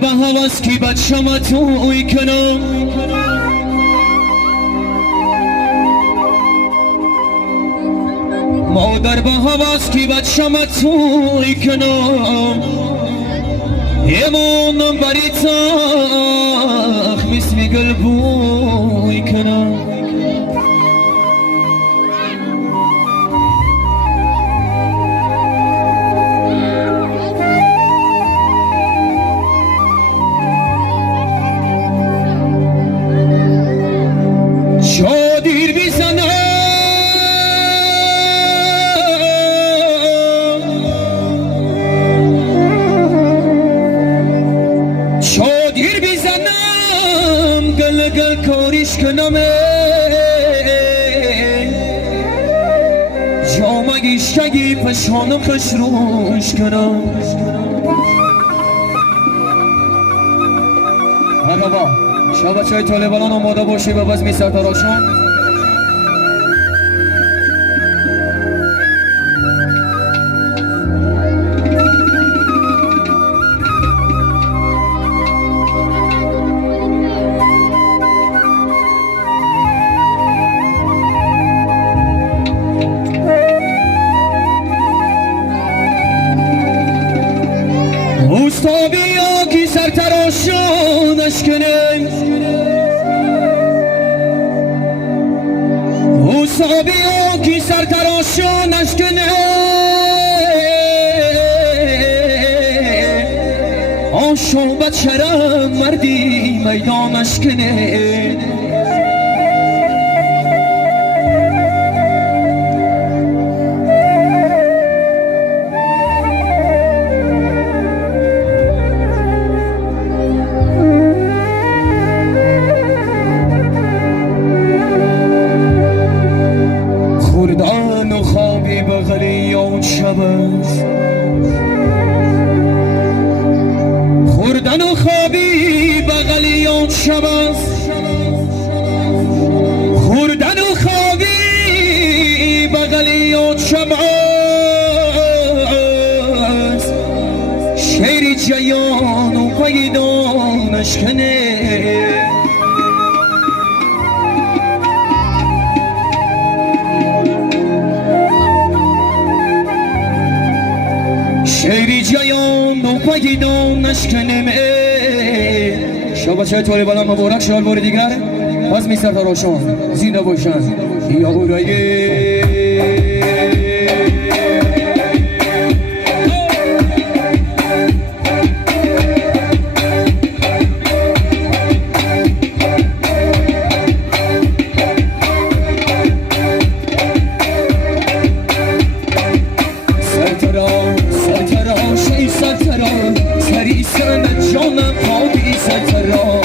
به هواست کی بچم توی کنم مادر به هواست کی بچم توی کنم ایمانم بری تخ مثل گل بوی کنم شادیر بیزنم شادیر بیزنم گل گل کاریش کنم جامگیشتگی پشانو کش روش کنم مرحبا شما بچه‌های طالبان آماده باشید و بزمی سرتاراشون اوستابی ها کی سرتاراشونش کنه اوستابی ها کی سرتاراشونش کنه آشو بچرم مردی میدانش کنه خوردن و خوابی بغلی اون شب است خوردن و خوابی بغلی اون شب است خوردن و خوابی بغلی اون شب است شیر جیان و پیدانش کنه شیری جیان و پایدان نشکنم شما بچه تولی بالا مبارک شال بار دیگر باز می سرتاراشون زنده باشن یا بورایی سری سنت جانم پاکی سترا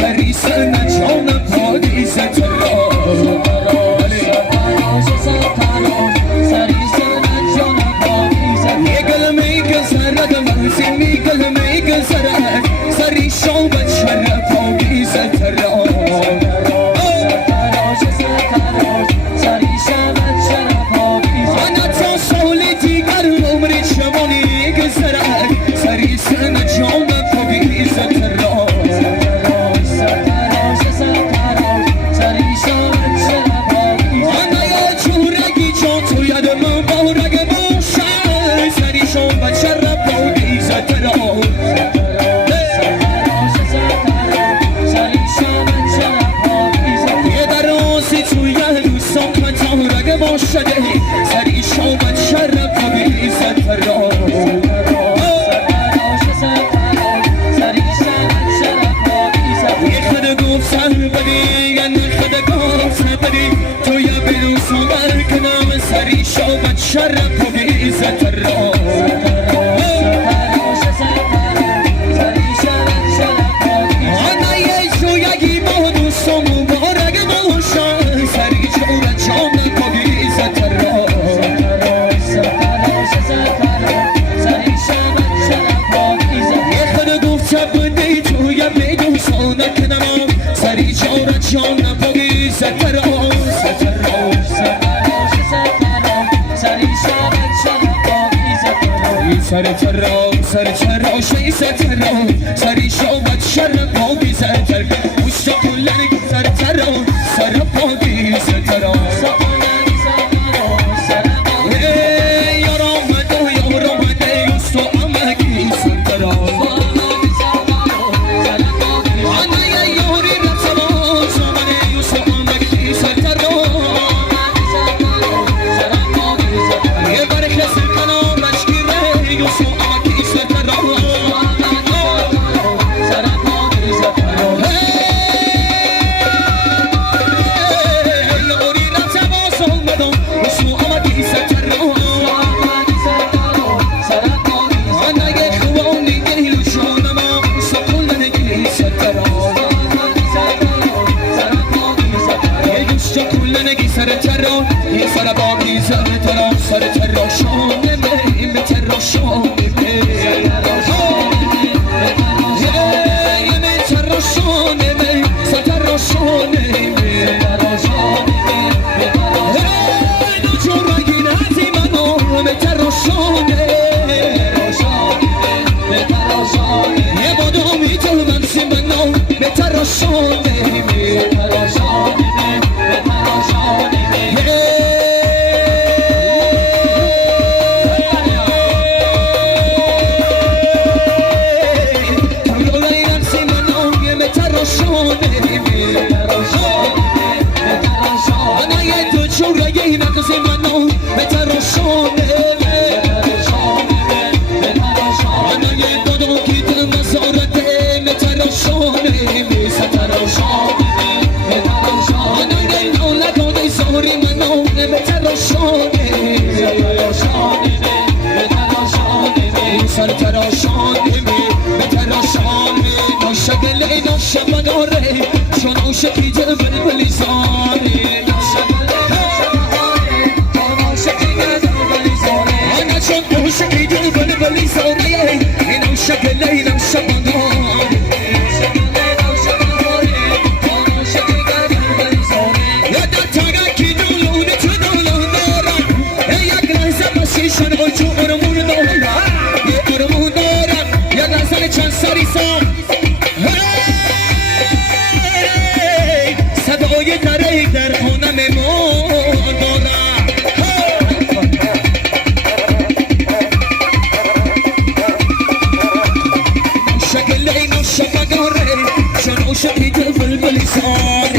سری سنت جانم پاکی سترا میگل میگل سرد مرسی میگل میگل سرد سری شوبت شرد پاکی سترا سری شوبت شرف بی سترا یه خود گفت سر بدی یه خود گفت سر بدی تو یا بدون سوبر کنم سری شوبت شرف بی سترا آنه یه شویگی با دوستم مبارک باشن سری شوبت جانم سری جانم پاکی سترا سر ترا شی سترا سری شوبت شر پاگی ستر مشتا کلن سر ترا سر پاگی سترا شكل عين الشفق وري شنو شقيت في البلسان